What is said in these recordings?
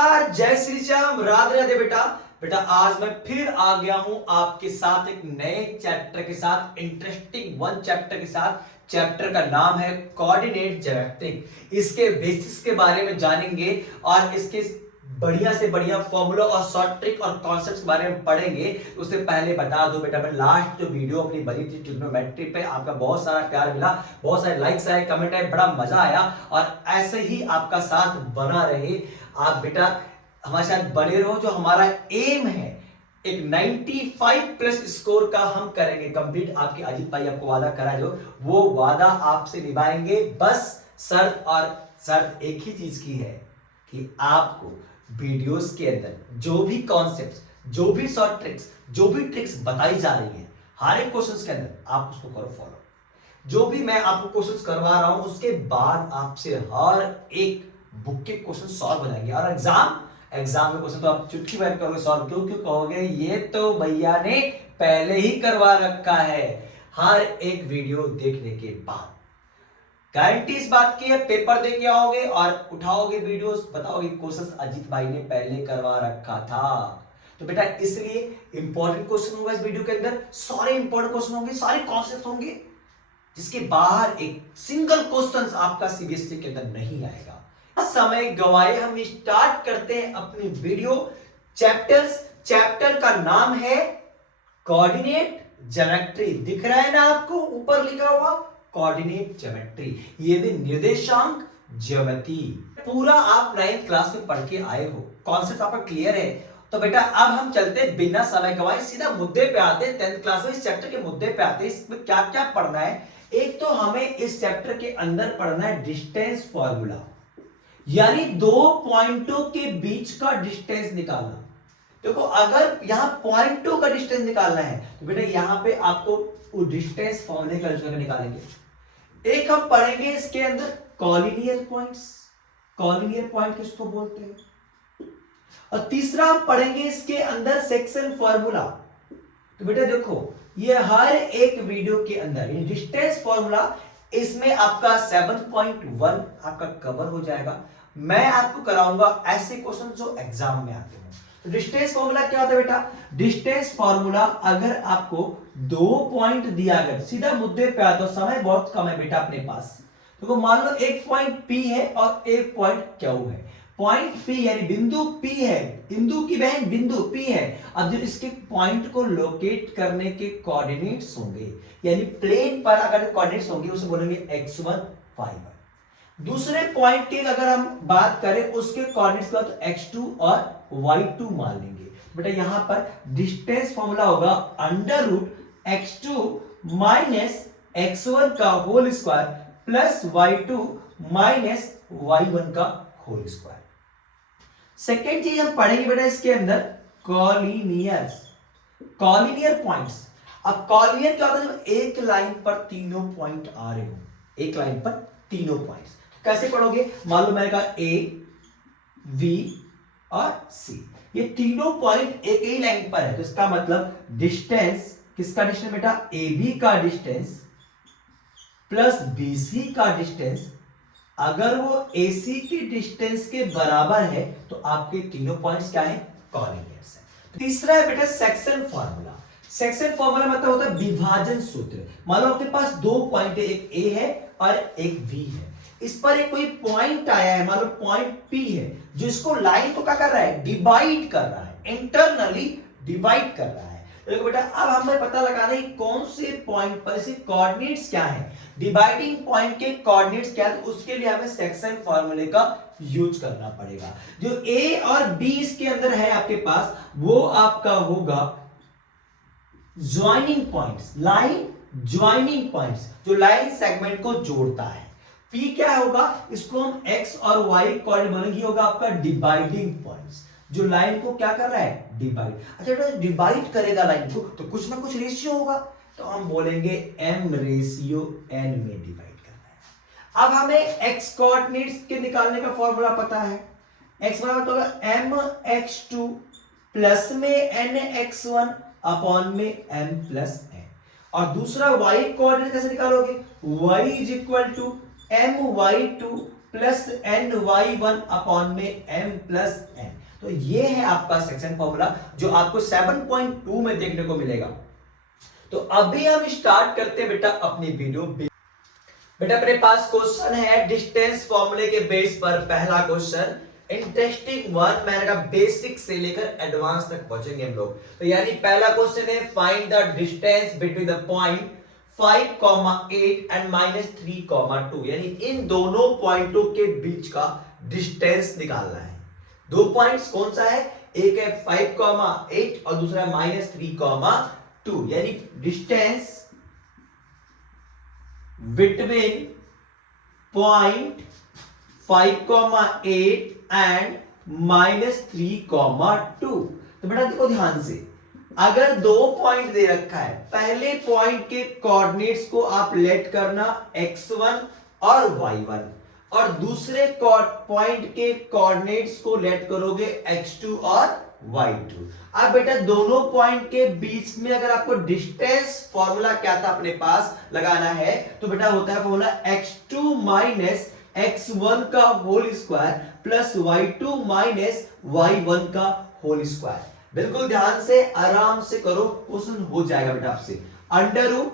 नमस्कार, जय श्री राम, राधे राधे बेटा। बेटा आज मैं फिर आ गया हूं आपके साथ एक नए चैप्टर के साथ, इंटरेस्टिंग वन चैप्टर के साथ। चैप्टर का नाम है कोऑर्डिनेट ज्योमेट्रिक। इसके बेसिक्स के बारे में जानेंगे और इसके बढ़िया से बढ़िया फॉर्मूला और शॉर्ट ट्रिक और कॉन्सेप्ट्स के बारे में पढ़ेंगे। उससे पहले बता दो बेटा, मैं लास्ट जो वीडियो अपनी बनी थी ट्रिग्नोमेट्री पे, आपका बहुत सारा प्यार मिला, बहुत सारे लाइक्स आए, कमेंट आए, बड़ा मजा आया। और ऐसे ही आपका साथ बना रहे, आप बेटा हमारे साथ बने रहो। जो हमारा एम है एक 95 प्लस स्कोर का हम करेंगे कंप्लीट। आपके अजीत भाई आपको वादा करा, जो वो वादा आपसे निभाएंगे। बस शर्त एक ही चीज की है कि आपको वीडियोस के अंदर जो भी कॉन्सेप्ट्स, जो भी शॉर्ट ट्रिक्स, जो भी ट्रिक्स बताई जा रही है, हर एक क्वेश्चंस के अंदर आप उसको करो फॉलो। जो भी मैं आपको क्वेश्चंस करवा रहा हूं उसके बाद आपसे हर एक बुक के क्वेश्चन सॉल्व बनाएंगे। और एग्जाम में क्वेश्चन तो आप चुटकी बैठ करोगे सॉल्व। क्यों कहोगे, ये तो भैया ने पहले ही करवा रखा है। हर एक वीडियो देखने के बाद गारंटी इस बात की है, पेपर दे के आओगे और उठाओगे वीडियोस, बताओगे क्वेश्चन अजीत भाई ने पहले करवा रखा था। तो बेटा इसलिए इंपॉर्टेंट क्वेश्चन होगा इस वीडियो के अंदर, सारे इंपॉर्टेंट क्वेश्चन होंगे, सारे कॉन्सेप्ट होंगे, जिसके बाहर एक सिंगल क्वेश्चन आपका सीबीएसई के अंदर नहीं आएगा। समय गवाए हम स्टार्ट करते हैं अपनी वीडियो। चैप्टर का नाम है कोऑर्डिनेट ज्योमेट्री। दिख रहा है ना आपको, ऊपर लिखा हुआ कोऑर्डिनेट ज्योमेट्री, ये भी निर्देशांक ज्योमेट्री। पूरा आप 9th क्लास में पढ़ के आए हो, कॉन्सेप्ट आपका क्लियर है। तो बेटा अब हम चलते बिना समय गवाए सीधा मुद्दे पे आते हैं। 10th क्लास में इस चैप्टर के मुद्दे पे आते हैं। इसमें क्या क्या पढ़ना है। एक तो हमें इस चैप्टर के अंदर पढ़ना है डिस्टेंस फॉर्मूला, यानी दो पॉइंटों के बीच का डिस्टेंस निकालना। देखो अगर यहां पॉइंटों का डिस्टेंस निकालना है तो बेटा यहां पे आपको वो डिस्टेंस फॉर्मूले का यूज करके निकालेंगे। एक हम पढ़ेंगे इसके अंदर कॉलिनियर पॉइंट्स, कॉलिनियर पॉइंट किसको बोलते हैं। और तीसरा हम पढ़ेंगे इसके अंदर सेक्शन फॉर्मूला। तो बेटा देखो ये हर एक वीडियो के अंदर ये डिस्टेंस फॉर्मूला, इसमें आपका 7.1 आपका कवर हो जाएगा। मैं आपको कराऊंगा ऐसे क्वेश्चन जो एग्जाम में आते हैं। तो डिस्टेंस फॉर्मूला क्या होता है बेटा, डिस्टेंस फॉर्मूला अगर आपको 2 पॉइंट दिया गया, सीधा मुद्दे पे आता, समय बहुत कम है बेटा अपने पास। तो मान लो एक पॉइंट P है और एक पॉइंट Q है। पॉइंट P यानी बिंदु P है, बिंदु की बहन बिंदु P है। अब जब इसके पॉइंट को लोकेट करने के कोऑर्डिनेट्स होंगे, यानी प्लेन पर अगर कोऑर्डिनेट्स होंगे उसे बोलेंगे x1 y1। दूसरे पॉइंट की अगर हम बात करें उसके कोऑर्डिनेट्स का, तो x2 और y2 मान लेंगे। बेटा यहां पर डिस्टेंस फॉर्मूला होगा √x2 माइनस x1 का whole square plus y2 minus y1 का होल स्क्वायर। सेकेंड चीज हम पढ़ेंगे बेटा इसके अंदर कॉलिनियर पॉइंट्स। अब कॉलिनियर क्या होता है, जब एक लाइन पर तीनों पॉइंट आ रहे हो, एक लाइन पर तीनों पॉइंट्स। कैसे पढ़ोगे, मान लो मैंने कहा ए, बी और सी, ये तीनों पॉइंट एक ही लाइन पर है। तो इसका मतलब डिस्टेंस, किसका डिस्टेंस बेटा, ए बी का डिस्टेंस प्लस बी सी का डिस्टेंस, अगर वो AC के डिस्टेंस के बराबर है तो आपके तीनों पॉइंट्स क्या है, कॉलिनियर्स है। तीसरा है बेटा सेक्शन फॉर्मूला। सेक्शन फॉर्मूला मतलब होता है विभाजन सूत्र। मान लो आपके पास 2 पॉइंट है, एक A है और एक B है। इस पर एक कोई पॉइंट आया है, मान लो पॉइंट P है, जो इसको लाइन को क्या कर रहा है, डिवाइड कर रहा है, इंटरनली डिवाइड कर रहा है। देखो बेटा अब हमें पता लगाना है कौन से पॉइंट पर इसके कोऑर्डिनेट्स क्या है, डिवाइडिंग पॉइंट के कोऑर्डिनेट्स क्या है। तो उसके लिए हमें सेक्शन फॉर्मूले का यूज करना पड़ेगा। जो A और B इसके अंदर है आपके पास, वो आपका होगा joining points, line joining points, जो लाइन सेगमेंट को जोड़ता है। P क्या होगा, इसको हम X और Y कोऑर्डिनेट बनेगी, होगा आपका डिवाइडिंग पॉइंट्स, जो लाइन को क्या कर रहा है, डिवाइड। अच्छा डिवाइड करेगा लाइन को तो कुछ ना कुछ रेशियो होगा, तो हम बोलेंगे m रेशियो n में डिवाइड करना है। अब हमें x कोऑर्डिनेट्स के निकालने का फॉर्मूला पता है। x बराबर होगा mx2 प्लस में nx1 अपॉन में m प्लस n। और दूसरा y कोऑर्डिनेट कैसे निकालोगे, y is equal to my2 plus ny1 upon में m प्लस n। तो ये है आपका सेक्शन फॉर्मूला जो आपको 7.2 में देखने को मिलेगा। तो अभी हम स्टार्ट करते हैं बेटा अपनी वीडियो। बेटा अपने पास क्वेश्चन है डिस्टेंस फॉर्मूले के बेस पर। पहला क्वेश्चन इंटरेस्टिंग वन, मैंने कहा बेसिक से लेकर एडवांस तक पहुंचेंगे हम लोग। तो यानी पहला क्वेश्चन है find the distance between the point 5,8 and -3,2, यानी इन दोनों पॉइंटों के बीच का डिस्टेंस निकालना है। दो पॉइंट्स कौन सा है, एक है 5,8 और दूसरा है -3,2, यानी डिस्टेंस बिटवीन पॉइंट 5,8 एंड -3,2। तो बेटा देखो ध्यान से, अगर दो पॉइंट दे रखा है, पहले पॉइंट के कोऑर्डिनेट्स को आप लेट करना x1 और y1, और दूसरे पॉइंट के कोऑर्डिनेट्स को लेट करोगे x2 और y2। अब बेटा दोनों पॉइंट के बीच में अगर आपको डिस्टेंस फॉर्मूला क्या था अपने पास लगाना है, तो बेटा होता है फॉर्मूला x2 माइनस x1 का whole square plus y2 minus y1 का होल स्क्वायर। बिल्कुल ध्यान से आराम से करो, क्वेश्चन हो जाएगा बेटा आपसे। अंडर रूट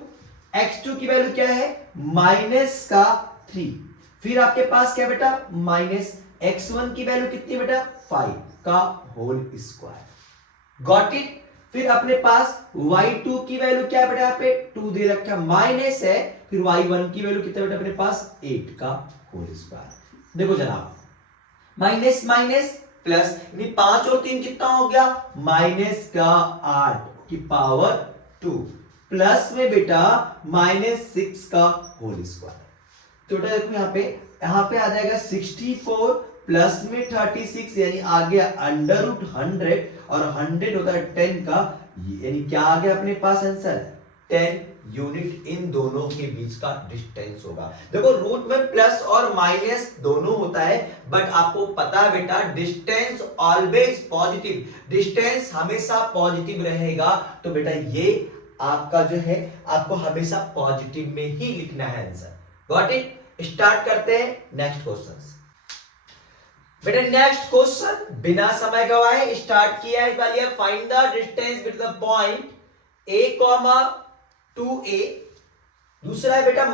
x2 की वैल्यू क्या है, -3, फिर आपके पास क्या बेटा माइनस x1 की वैल्यू कितनी बेटा 5 का होल स्क्वायर। Got it. फिर अपने पास y2 की वैल्यू क्या है बेटा, यहाँ पे 2 दे रखा है, माइनस है, फिर y1 की वैल्यू कितना बेटा अपने पास 8 का होल स्क्वायर। देखो जनाब, माइनस माइनस प्लस, यानी 5 और 3 कितना हो गया, माइनस का 8 की पावर 2, प्लस में बेटा -6 का होल स्क्वायर। तो बेटा देखो यहाँ पे आ जाएगा 64 प्लस में 36, यानी आ गया अंडर रूट 100, और 100 होता है 10 का, यानी क्या आ गया अपने पास आंसर 10 यूनिट इन दोनों के बीच का डिस्टेंस होगा। देखो रूट में प्लस और माइनस दोनों होता है, बट आपको पता है बेटा डिस्टेंस ऑलवेज पॉजिटिव, डिस्टेंस हमेशा पॉजिटिव रहेगा। तो बेटा ये आपका जो है आपको हमेशा पॉजिटिव में ही लिखना है आंसर। Got it. स्टार्ट करते हैं नेक्स्ट क्वेश्चन। बेटा नेक्स्ट क्वेश्चन बिना समय गवाए स्टार्ट किया है। Find the distance between the point a, 2a, दूसरा है बेटा -a,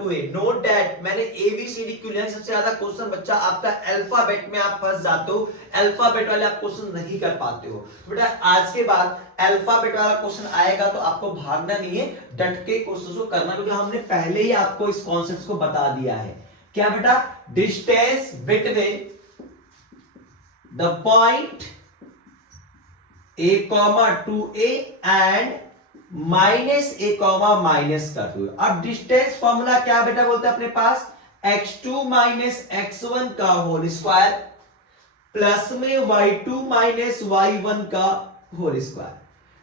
-2a। नोट दैट मैंने एबीसीडी क्यों लिया, सबसे ज्यादा क्वेश्चन बच्चा आपका अल्फाबेट में आप फंस जाते हो, अल्फाबेट वाले आप क्वेश्चन नहीं कर पाते हो। तो बेटा आज के बाद अल्फाबेट वाला क्वेश्चन आएगा तो आपको भागना नहीं है, डट के क्वेश्चन को करना, क्योंकि हमने पहले ही आपको इस कॉन्सेप्ट को बता दिया है। क्या बेटा, distance between the point a, 2a and -a, -2। अब डिस्टेंस फॉर्मूला क्या बेटा बोलते हैं अपने पास, x2 x1 का होल स्क्वायर प्लस में y2 y1 का होल स्क्वायर।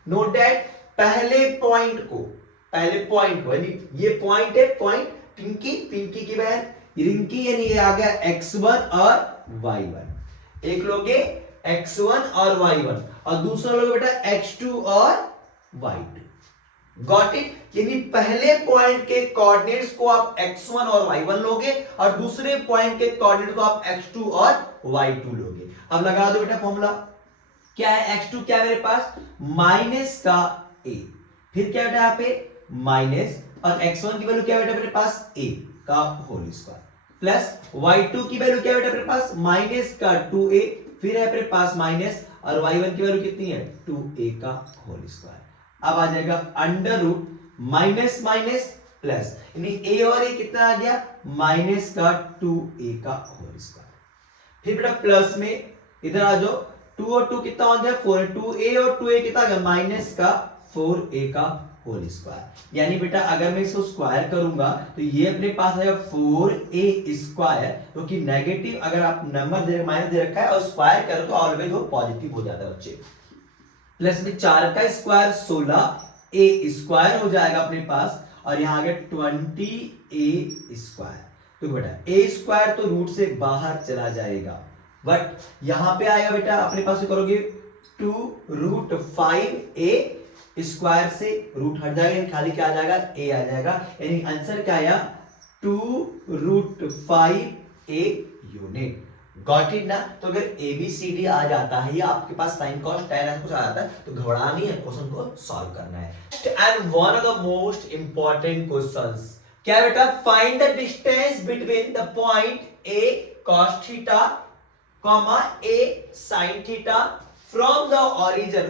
नोट दैट पहले पॉइंट को यानी ये पॉइंट है, पॉइंट पिंकी की बहन रिंकी, यानी ये आ गया x1 और y1। एक लोगे x1 और y1 और दूसरा लोगे बेटा x2 और y2। Got it. यानी पहले पॉइंट के कोऑर्डिनेट्स को आप x1 और y1 लोगे और दूसरे पॉइंट के कोऑर्डिनेट को आप x2 और y2 लोगे। अब लगा दो बेटा फॉर्मूला। क्या है, x2 क्या है मेरे पास माइनस का a, फिर क्या बेटा यहाँ पे माइनस, और x1 की वैल्यू क्या बेटा मेरे पास a का होल स्क्वायर, प्लस y2 की वैल्यू क्या बेटा मेरे पास माइनस का 2a, फिर है मेरे पास माइनस, और y1 की वैल्यू कितनी है 2a का होल स्क्वायर। अब आ जाएगा under root minus minus plus, यानी a और a कितना आ गया माइनस का 2a का होल स्क्वायर। फिर बेटा प्लस में इधर आ जाओ, 2 और 2 कितना हो गया 4, 2a और 2a कितना आ गया माइनस का 4a का होल स्क्वायर। यानी बेटा अगर मैं इसको स्क्वायर करूंगा तो ये अपने पास आएगा 4a स्क्वायर, क्योंकि नेगेटिव अगर आप नंबर दे माइनस दे रखा है और स्क्वायर करो तो ऑलवेज वो पॉजिटिव हो जाता है बच्चे। प्लस में 4 का स्क्वायर 16a स्क्वायर हो जाएगा अपने पास, और यहां आ गया 20a स्क्वायर। तो बेटा a स्क्वायर तो रूट से बाहर चला जाएगा, बट यहां पे आएगा बेटा अपने पास करोगे 2√5a स्क्वायर से रूट हट जाएगा, खाली क्या आ जाएगा a आ जाएगा, यानी आंसर क्या आया 2√5a यूनिट। गॉट इट ना। तो अगर ABCD आ जाता है या आपके पास साइन कॉस tan ऐसा कुछ आ जाता है तो घबराना नहीं है, क्वेश्चन को सॉल्व करना है। And one of the most important questions क्या है बेटा, find the distance between the point A cos theta comma A sin theta from the origin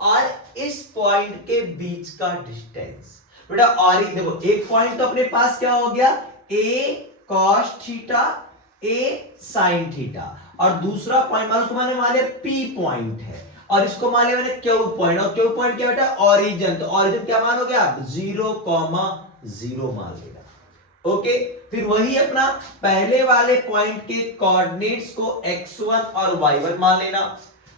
और इस पॉइंट के बीच का डिस्टेंस। बेटा ओरिजिन देखो, एक पॉइंट तो अपने पास क्या हो गया A cos theta A sin theta, और दूसरा पॉइंट मान उसको माने P पॉइंट है और इसको माने मैंने Q पॉइंट, और Q पॉइंट क्या बेटा ओरिजिन, तो ओरिजिन क्या मान हो गया 0,0 मान लेगा। ओके, फिर वही अपना पहले वाले पॉइंट के कोऑर्डिनेट्स को x1 और y1 मान लेना,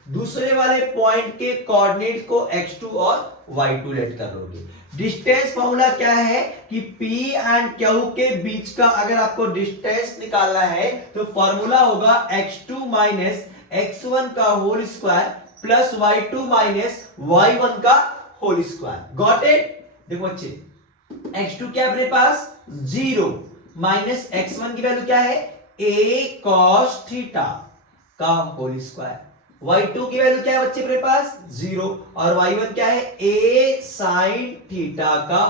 दूसरे वाले पॉइंट के कोऑर्डिनेट्स को x2 और y2 लेट कर लोगे। डिस्टेंस फॉर्मूला क्या है कि P एंड Q के बीच का अगर आपको डिस्टेंस निकालना है तो फॉर्मूला होगा x2 माइनस x1 का whole square plus y2 minus y1 का होल स्क्वायर। Got it? देखो बच्चे, x2 क्या अपने पास 0 माइनस x1 की वैल्यू क्या है A cos थीटा का होल स्क्वायर, y2 की वैल्यू क्या है बच्चे अपने पास 0 और y1 क्या है A sin थीटा का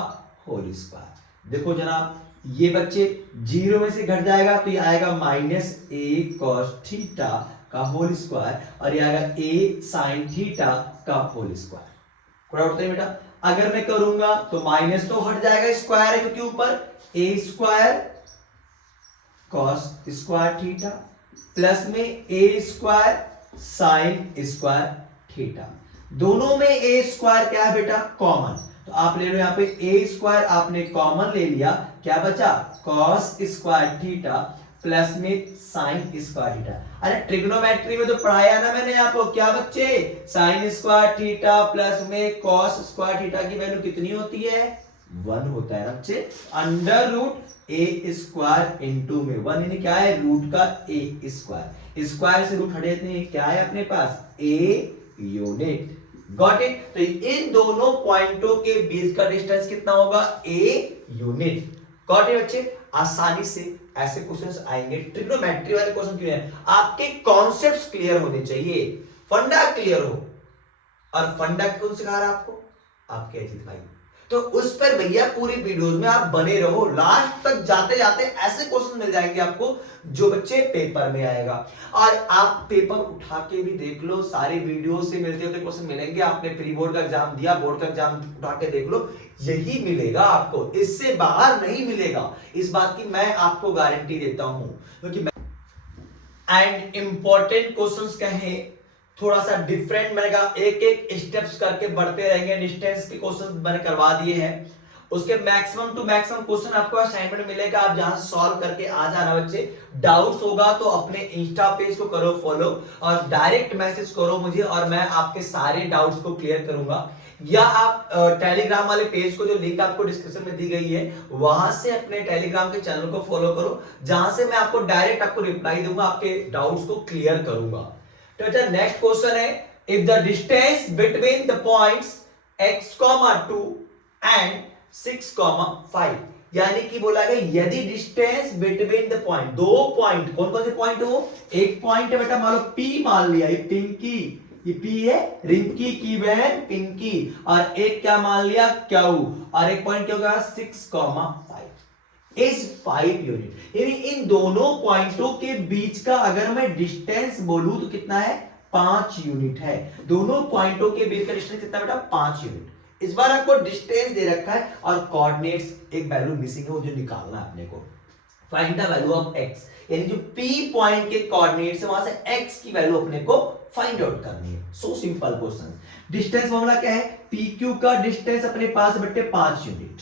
होल स्क्वायर। देखो जनाब ये बच्चे 0 में से घट जाएगा तो ये आएगा माइनस A cos थीटा का होल स्क्वायर और ये आएगा A sin थीटा का होल स्क्वायर। कोई डाउट नहीं बेटा? अगर मैं करूंगा तो माइनस तो हट जाएगा, स्क्वायर है क्योंकि ऊपर A square cos square theta plus में A square sin square theta, दोनों में A स्क्वायर क्या है बेटा कॉमन, तो आप ले लो यहाँ पे A स्क्वायर आपने कॉमन ले लिया, क्या बचा cos स्क्वायर थीटा प्लस में sin स्क्वायर थीटा। अरे ट्रिग्नोमेट्री में तो पढ़ाया ना मैंने आपको, क्या बच्चे sin स्क्वायर थीटा प्लस में cos स्क्वायर थीटा की वैल्यू कितनी होती है 1 होता है बच्चे, under root A square into में 1 यानी क्या है रूट का A स्क्वायर, स्क्वायर से रूट हटाते हैं क्या है अपने पास A यूनिट। Got it? तो इन दोनों पॉइंटों के बीच का डिस्टेंस कितना होगा A यूनिट। गॉट इट बच्चे? आसानी से ऐसे क्वेश्चंस आएंगे। ट्रिग्नोमेट्री वाले क्वेश्चन क्यों है, आपके कॉन्सेप्ट्स क्लियर होने चाहिए, फंडा क्लियर हो, और फंडा कौन सिखा रहा है आपको, आपके अजीत भाई। तो उस पर भैया पूरी वीडियोस में आप बने रहो, लास्ट तक जाते जाते ऐसे क्वेश्चन मिल जाएंगे आपको जो बच्चे पेपर में आएगा। और आप पेपर उठा के भी देख लो, सारे वीडियो से मिलते हुए क्वेश्चन मिलेंगे। आपने प्री बोर्ड का एग्जाम दिया, बोर्ड का एग्जाम उठा के देख लो, यही मिलेगा आपको, इससे बाहर नहीं मिलेगा, इस बात की मैं आपको गारंटी देता हूं। क्योंकि एंड इंपॉर्टेंट क्वेश्चंस कहें थोड़ा सा डिफरेंट, मैंने कहा एक एक स्टेप्स करके बढ़ते रहेंगे। डिस्टेंस के क्वेश्चन मैंने करवा दिए हैं, उसके मैक्सिमम टू मैक्सिमम क्वेश्चन आपको असाइनमेंट मिलेगा, आप जहां से सॉल्व करके आ जाना बच्चे। डाउट्स होगा तो अपने इंस्टा पेज को करो फॉलो और डायरेक्ट मैसेज करो मुझे और मैं आपके सारे डाउट्स को क्लियर करूंगा। या आप टेलीग्राम वाले पेज को, जो लिंक आपको डिस्क्रिप्शन में दी गई है, वहां से अपने टेलीग्राम के चैनल को फॉलो करो, जहां से मैं आपको डायरेक्ट आपको रिप्लाई दूंगा, आपके डाउट्स को क्लियर करूंगा। तो नेक्स्ट क्वेश्चन है, if the distance between the points x, 2 and 6, 5, यानी कि बोला गया यदि डिस्टेंस बिटवीन द पॉइंट, दो पॉइंट, कौन कौन से पॉइंट हो, एक पॉइंट है बेटा मान लो P मान लिया, ये पिंकी, ये P है रिंकी की बहन पिंकी, और एक क्या मान लिया Q, और एक पॉइंट क्या होगा 6, 5 इज 5 यूनिट। यानी इन दोनों पॉइंटों के बीच का अगर मैं डिस्टेंस बोलूं तो कितना है 5 यूनिट है। दोनों पॉइंटों के बीच का डिस्टेंस कितना बेटा 5 यूनिट। इस बार आपको डिस्टेंस दे रखा है और कोऑर्डिनेट्स एक वैल्यू मिसिंग है, वो जो निकालना है अपने को। Find the value of x, यानी जो P पॉइंट के कोऑर्डिनेट्स है वहां से x की वैल्यू अपने को फाइंड आउट करनी है। So simple question. Distance formula क्या है, PQ का डिस्टेंस अपने पास बेटे 5 यूनिट।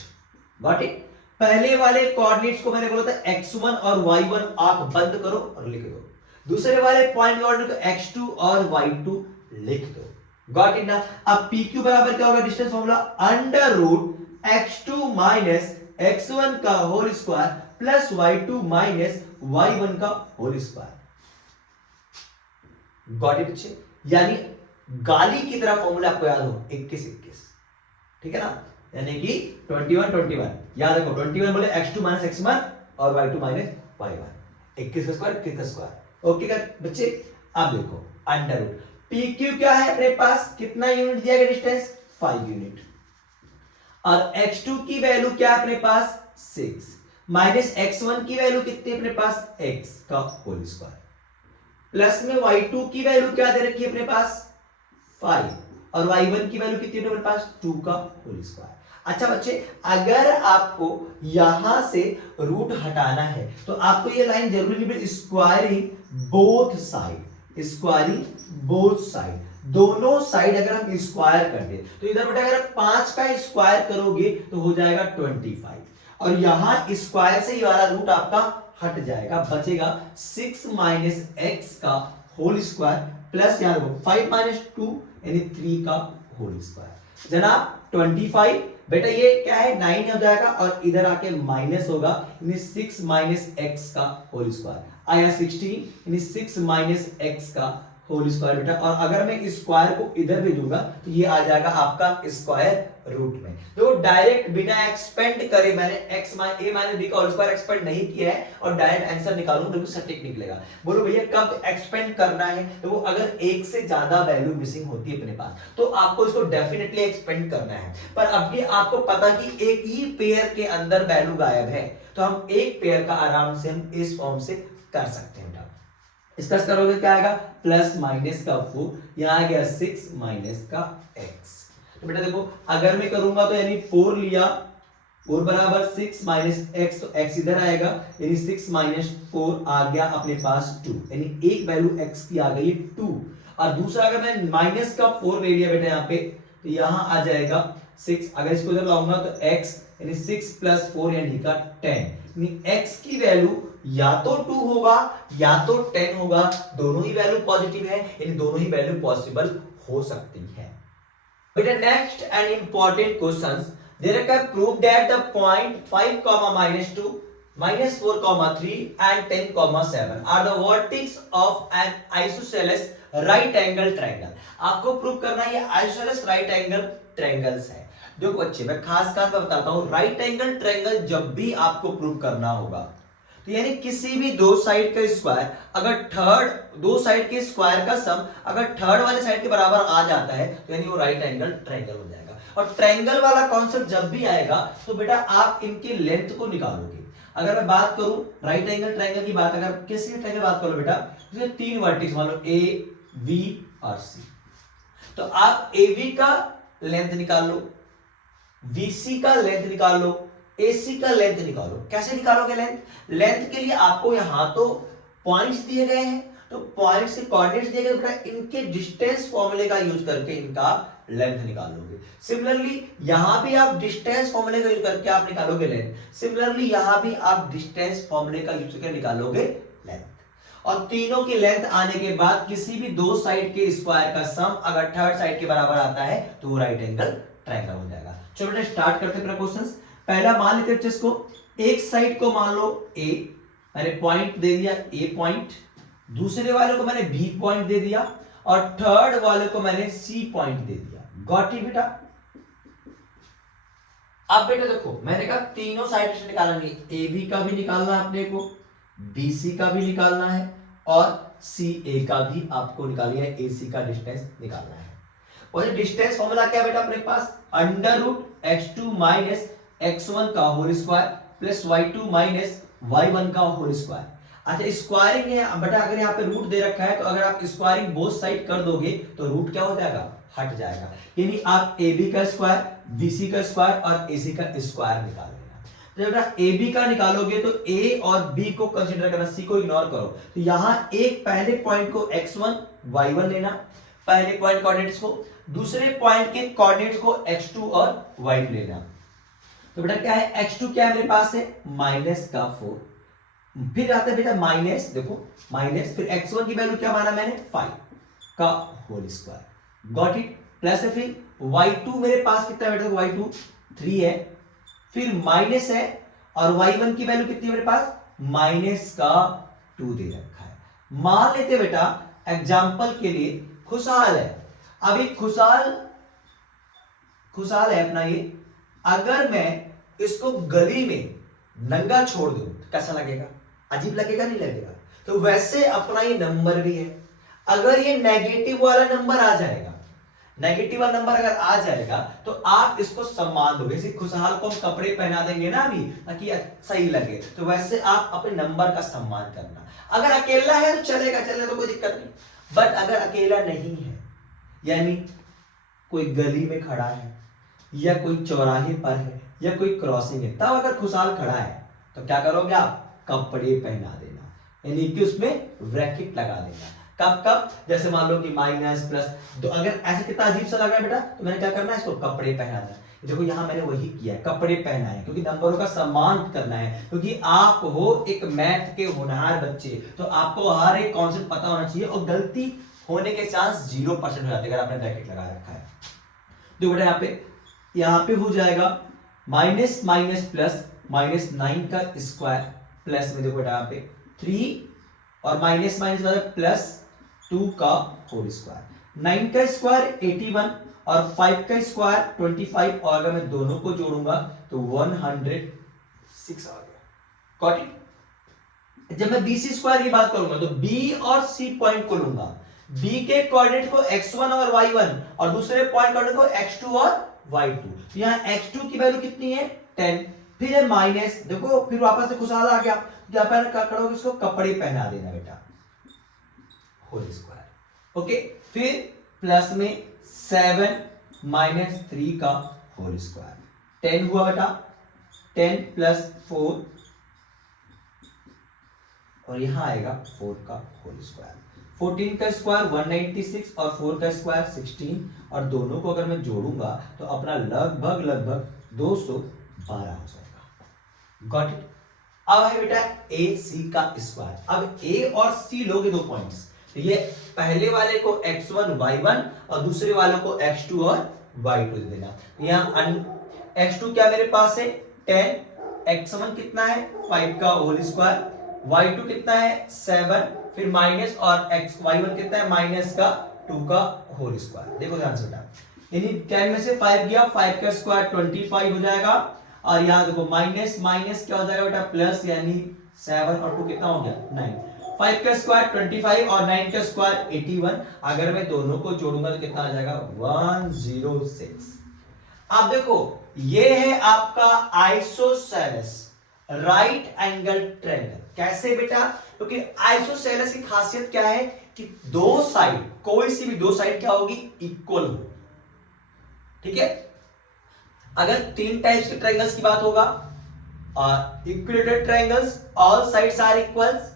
Got it? पहले वाले कोऑर्डिनेट्स को मैंने बोला था x1 और y1 आप बंद करो और लिख दो, दूसरे वाले पॉइंट कोऑर्डिनेट को x2 और y2 लिख दो। गॉट इट ना? अब PQ बराबर क्या होगा, distance formula under root x2 minus x1 का whole square plus y2 minus y1 का होल स्क्वायर। गॉट इट बच्चे? यानी गाली की तरह फॉर्मूला आपको याद हो 21, 21, ठीक है ना, यानी कि 21, 21 याद रखो। 21 बोले x2 माइनस x1 और y2 माइनस y1, 21 का स्क्वायर 21 का स्क्वायर। ओके का बच्चे, अब देखो अंडर रूट पी क्यू क्या है अपने पास, कितना यूनिट दिया गया डिस्टेंस 5 यूनिट, और x2 की वैल्यू क्या है अपने पास 6 माइनस x1 की वैल्यू कितनी अपने पास x का होल स्क्वायर, प्लस में y2 की वैल्यू क्या दे रखी है अपने पास 5 और y1 की वैल्यू कितनी है अपने पास 2 का होल स्क्वायर। अच्छा बच्चे, अगर आपको यहां से रूट हटाना है तो आपको ये लाइन जरूरी नहीं, squaring both side, squaring both side, दोनों साइड अगर हम स्क्वायर कर दे तो इधर बेटा अगर 5 का स्क्वायर करोगे तो हो जाएगा 25, और यहां स्क्वायर से ये वाला रूट आपका हट जाएगा, बचेगा 6 माइनस एक्स का होल स्क्वायर प्लस यार 5 माइनस 2 यानी 3 का होल स्क्वायर। जनाब 25 बेटा ये क्या है 9 हो जाएगा और इधर आके माइनस होगा, यानी 6 माइनस एक्स का होल स्क्वायर आया 16, यानी 6 माइनस एक्स का होल स्क्वायर बेटा, और अगर मैं स्क्वायर को इधर भेजूंगा तो ये आ जाएगा आपका स्क्वायर रूट में। तो डायरेक्ट बिना एक्सपेंड करे मैंने x ए माइनस बी का होल स्क्वायर एक्सपेंड नहीं किया है और डायरेक्ट आंसर निकालूं बिल्कुल सटीक निकलेगा। बोलो भैया कब एक्सपेंड करना है, तो वो अगर एक से ज्यादा वैल्यू मिसिंग होती है अपने पास तो आपको इसको डेफिनेटली एक्सपेंड करना है, पर अब ये आपको पता कि एक ही पेयर के अंदर वैल्यू गायब है तो हम एक पेयर का आराम से हम इस फॉर्म से कर सकते हैं। इसका करोगे क्या आएगा प्लस माइनस का 4, यहां आ गया 6 माइनस का x। तो बेटा देखो अगर मैं करूंगा तो यानी 4 लिया, 4 बराबर 6 माइनस x, तो x इधर आएगा यानी 6 माइनस 4 आ गया अपने पास 2, यानी एक वैल्यू x की आ गई 2, और दूसरा अगर मैं माइनस का 4 ले लिया बेटा यहाँ पे तो यहां आ जाएगा 6, अगर इसको इधर लाऊंगा तो x यानी 6 प्लस 4 यानी का 10, यानी x की वैल्यू या तो 2 होगा या तो 10 होगा, दोनों ही वैल्यू पॉजिटिव है, यानी दोनों ही वैल्यू पॉसिबल हो सकती है। बेटा नेक्स्ट एंड इंपॉर्टेंट क्वेश्चंस दे रखा है, prove that the point 5, -2, -4, 3 and 10, 7 are the vertex of an isosceles right angle triangle. आपको प्रूव करना है ये आइसोसेलेस राइट एंगल ट्रायंगल्स है। देखो बच्चे मैं खास बताता हूं, राइट एंगल ट्रायंगल जब भी आपको प्रूव करना होगा तो यानी किसी भी दो साइड का स्क्वायर अगर थर्ड दो साइड के स्क्वायर का सम अगर थर्ड वाले साइड के बराबर आ जाता है तो यानी वो राइट एंगल ट्रायंगल हो जाएगा। और ट्रायंगल वाला कॉन्सेप्ट जब भी आएगा तो बेटा आप इनके लेंथ को निकालोगे। अगर मैं बात करूं राइट एंगल ट्रायंगल की बात, अगर किसी ट्रायंगल बात करो बेटा तो 3 वर्टेक्स मान लो ए बी और सी, तो आप ए बी का लेंथ निकाल लो, बीसी का लेंथ निकाल लो, एसी का लेंथ निकालो। कैसे निकालोगे लेंथ? लेंथ के लिए आपको यहां तो पॉइंट्स दिए गए हैं, तो पॉइंट्स के कोऑर्डिनेट्स दिए गए बेटा, इनके डिस्टेंस फॉर्मूले का यूज करके इनका लेंथ निकालोगे। सिमिलरली यहां भी आप डिस्टेंस फॉर्मूले का यूज करके आप निकालोगे लेंथ, सिमिलरली यहां भी आप डिस्टेंस फॉर्मूले का यूज करके निकालोगे लेंथ, और तीनों की लेंथ आने के बाद किसी भी दो साइड के स्क्वायर का सम अगर थर्ड साइड के बराबर आता है तो वो राइट एंगल ट्रायंगल हो जाएगा। चलो बेटा स्टार्ट करते हैं क्वेश्चंस। पहला मान लेते हैं इसको, एक साइड को मान लो ए, मैंने पॉइंट दे दिया ए पॉइंट, दूसरे वाले को मैंने बी पॉइंट दे दिया और थर्ड वाले को मैंने सी पॉइंट दे दिया। गॉट इट बेटा? अब बेटा देखो मैंने कहा तीनों साइड से निकालना है, ए बी का भी निकालना है अपने को, बी सी का भी निकालना है और सी ए का भी आपको निकालना है, ए सी का डिस्टेंस निकालना है। और डिस्टेंस फॉर्मूला क्या बेटा अपने पास, under root x2 minus x1 का whole square plus y2 minus y1 का होल स्क्वायर। अच्छा स्क्वायरिंग है बेटा, अगर यहाँ पे रूट दे रखा है तो अगर आप स्क्वायरिंग बोथ साइड कर दोगे तो रूट क्या हो जाएगा, हट जाएगा, यानी आप ए बी का स्क्वायर, बी सी का स्क्वायर और ए सी का स्क्वायर निकाल लेना। तो जब ए बी का निकालोगे तो ए और बी को कंसीडर करना, सी को इग्नोर करो, तो यहां एक पहले पॉइंट को x1 y1 लेना, पहले पॉइंट कोऑर्डिनेट्स को, दूसरे पॉइंट के कोऑर्डिनेट्स को x2 और y2 लेना। तो बेटा क्या है, x2 क्या है मेरे पास है माइनस का 4, फिर आता है बेटा माइनस, देखो माइनस, फिर x1 की वैल्यू क्या माना मैंने 5 का whole square, got it, plus है, फिर y2 मेरे पास कितना बेटा, y2 3 है, फिर माइनस है और y1 की वैल्यू कितनी है मेरे पास माइनस का 2 दे रखा है। मान लेते बेटा एग्जांपल के लिए खुशहाल है, अभी खुशहाल है अपना ये, अगर मैं इसको गली में नंगा छोड़ दूं तो कैसा लगेगा? अजीब लगेगा नहीं लगेगा? तो वैसे अपना ये नंबर भी है, अगर ये नेगेटिव वाला नंबर आ जाएगा, नेगेटिव वाला नंबर अगर आ जाएगा तो आप इसको सम्मान दोगे। जैसे खुशहाल को हम कपड़े पहना देंगे ना अभी ताकि सही लगे, तो वैसे आप अपने नंबर का सम्मान करना। अगर अकेला है तो चलेगा, चलने तो कोई दिक्कत नहीं, बट अगर अकेला नहीं है, यानी कोई गली में खड़ा है या कोई चौराहे पर है या कोई क्रॉसिंग है, तब अगर खुशहाल खड़ा है तो क्या करोगे आप? कपड़े पहना देना, यानी कि उसमें ब्रैकेट लगा देना। कब कब? जैसे मान लो कि माइनस प्लस, तो अगर ऐसे कितना अजीब सा लग रहा है बेटा, तो मैंने क्या करना है? इसको कपड़े पहनाना है। देखो यहां मैंने वही किया है, कपड़े पहना है, क्योंकि नंबरों का सम्मान करना है, क्योंकि आप हो एक मैथ के होनहार बच्चे, तो आपको हर एक कॉन्सेप्ट पता होना चाहिए, और गलती होने के चांस 0% हो जाते हैं अगर आपने ब्रैकेट लगा रखा है। देखो बेटा यहाँ पे हो जाएगा माइनस माइनस प्लस, माइनस 9 का स्क्वायर प्लस में देखो बेटा यहाँ पे 3 और माइनस माइनस प्लस 2 का होल स्क्वायर। 9 का स्क्वायर 81 और 5 का स्क्वायर 25, और अगर मैं दोनों को जोड़ूंगा तो 106 आ गया। Got it? जब मैं बी सी स्क्वायर की बात करूंगा तो बी और सी पॉइंट को लूंगा, बी के कोऑर्डिनेट को x1 और y1 और दूसरे पॉइंट कोऑर्डिनेट को x2 और y2। तो यहां x2 की वैल्यू कितनी है? 10, फिर है माइनस, देखो फिर वापस से खुशहाल आ गया, क्या करोगे? इसको कपड़े पहना देना बेटा, होल स्क्वायर। ओके, फिर प्लस में 7 माइनस 3 का होल स्क्वायर, 10 हुआ बेटा, 10 प्लस 4 और यहां आएगा 4 का होल स्क्वायर। 14 का स्क्वायर 196 और 4 का स्क्वायर 16, और दोनों को अगर मैं जोड़ूंगा तो अपना लगभग 212 हो जाएगा। Got it? अब है बेटा ए सी का स्क्वायर। अब ए और सी लोगे 2 पॉइंट्स, तो ये पहले वाले को x1 y1 और दूसरे वाले को x2 और y2 दे देना। यहाँ x2 क्या मेरे पास है? 10, x1 कितना है? 5 का होल स्क्वायर, y2 कितना है? 7, फिर माइनस और y1 कितना है? माइनस का 2 का होल स्क्वायर। देखो ध्यान से बेटा, यानी 10 में से 5 गया, 5 का स्क्वायर 25 हो जाएगा, और यहां देखो माइनस माइनस क्या हो जाएगा बेटा? प्लस, यानी 7 और 2 कितना हो गया? 9। 5 का स्क्वायर 25 और 9 का स्क्वायर 81, अगर मैं दोनों को जोड़ूंगा तो कितना आ जाएगा? 106। आप देखो ये है आपका आइसोसेलेस राइट एंगल ट्रायंगल। कैसे बेटा? क्योंकि आइसोसेलेस की खासियत क्या है कि दो साइड, कोई सी भी दो साइड क्या होगी? इक्वल हो। ठीक है, अगर 3 टाइप्स के ट्रायंगल्स की बात होगा, और equilateral triangles all sides are equals,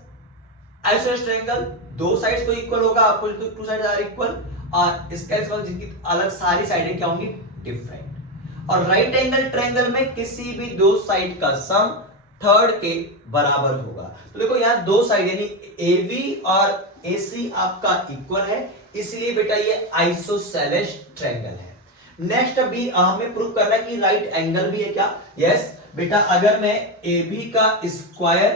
isosceles triangle दो साइड्स को इक्वल होगा, आपको टू साइड्स आर इक्वल, और इसका जिनकी अलग सारी साइडें क्या होंगी? डिफरेंट। और राइट एंगल ट्रायंगल में किसी भी दो साइड का सम थर्ड के बराबर होगा। तो देखो यहां दो साइड यानी AB और AC आपका इक्वल है, इसलिए बेटा ये आइसोसेलेस ट्रायंगल है। नेक्स्ट अभी हमें प्रूव करना है कि राइट एंगल भी है क्या? यस बेटा, अगर मैं AB का स्क्वायर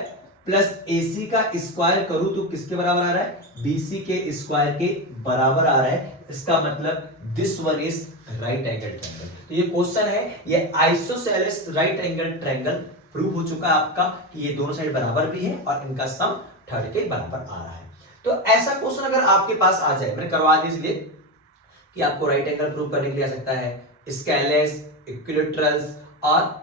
प्लस AC का स्क्वायर करूं तो किसके बराबर आ रहा है? BC के स्क्वायर के बराबर आ रहा है। इसका मतलब this one is right angle triangle. तो ये क्वेश्चन है, ये isosceles right angle triangle prove हो चुका है आपका कि ये दोनों साइड बराबर भी है और इनका सम थर्ड के बराबर आ रहा है। तो ऐसा क्वेश्चन अगर आपके पास आ जाए, मैंने करवा दी इसलिए कि आपको राइट एंगल प्रूव करने के लिए आ सकता है, स्केलेस, इक्विलेटरल्स और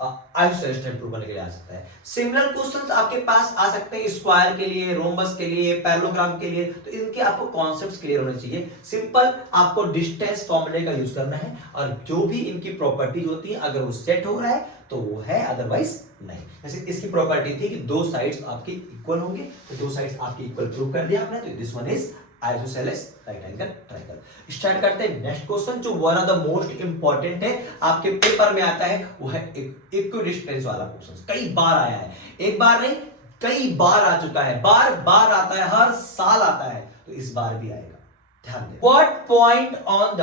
आइसोसेलेस प्रूव करने के लिए आ सकता है। सिमिलर क्वेश्चंस आपके पास आ सकते हैं स्क्वायर के लिए, रोम्बस के लिए, पैरेललोग्राम के लिए, तो इनके आपको कॉन्सेप्ट्स क्लियर होने चाहिए। सिंपल आपको डिस्टेंस फॉर्मूले का यूज करना है, और जो भी इनकी प्रॉपर्टीज होती है अगर वो सेट हो रहा है तो वो है, अदरवाइज नहीं। जैसे इसकी प्रॉपर्टी थी कि दो साइड्स आपकी इक्वल होंगे, तो दो साइड्स आपकी इक्वल प्रूव कर दिया आपने, तो this one is isosceles right angle triangle. Start करते हैं नेक्स्ट क्वेश्चन, जो one of the most important है, आपके पेपर में आता है, वो है इक्विडिस्टेंस वाला क्वेश्चन। कई बार आया है, एक बार नहीं कई बार आ चुका है, बार बार आता है, हर साल आता है, तो इस बार भी आएगा। ध्यान दें, what point on the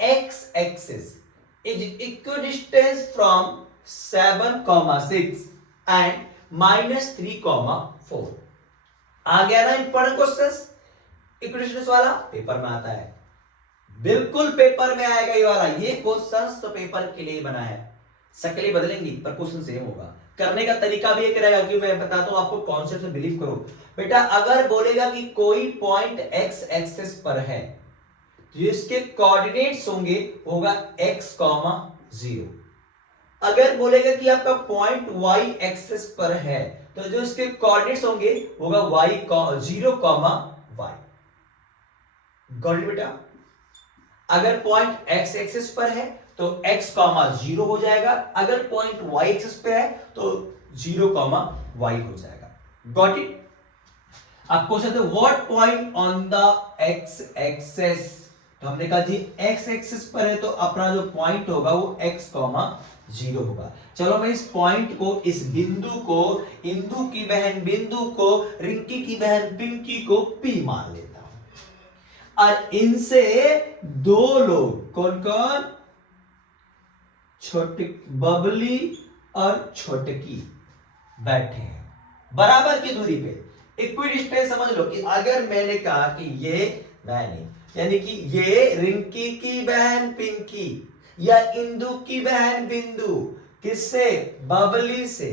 x axis is equidistance from 7,6 and -3,4। आ गया ना इंपॉर्टेंट क्वेश्चन इक्विडिस्टेंस वाला, पेपर में आता है, बिल्कुल पेपर में आएगा ये वाला। ये क्वेश्चन तो पेपर के लिए बना है, शक्लें बदलेंगी पर क्वेश्चन सेम होगा, करने का तरीका भी एक रहेगा, क्योंकि मैं बताता हूं आपको कॉन्सेप्ट से बिलीव करो बेटा। अगर बोलेगा कि कोई पॉइंट एक्स एक्सिस पर है तो इसके कोऑर्डिनेट्स होंगे होगा x, 0। अगर बोलेगा कि आपका पॉइंट y एक्सिस पर है तो जो इसके कोऑर्डिनेट्स होंगे होगा y, 0, y। गॉट इट बेटा। अगर पॉइंट x एक्सिस पर है तो x, 0 हो जाएगा, अगर पॉइंट y एक्सिस पे है तो 0, y हो जाएगा। Got it. अब क्वेश्चन है what point on the x axis, तो हमने कहा जी x एक्सिस पर है तो अपना जो पॉइंट होगा वो x, 0 होगा। चलो मैं इस पॉइंट को, इस बिंदु को, इंदु की बहन बिंदु को, रिंकी की बहन पिंकी को P मान लेता हूं। और इनसे दो लोग, कौन कौन, छोटी बबली और छोटकी बैठे हैं बराबर की दूरी पे। इक्विडिस्टेंस समझ लो कि अगर मैंने कहा कि ये मैंने, यानी कि ये रिंकी की बहन पिंकी या इंदु की बहन बिंदु किससे, बबली से,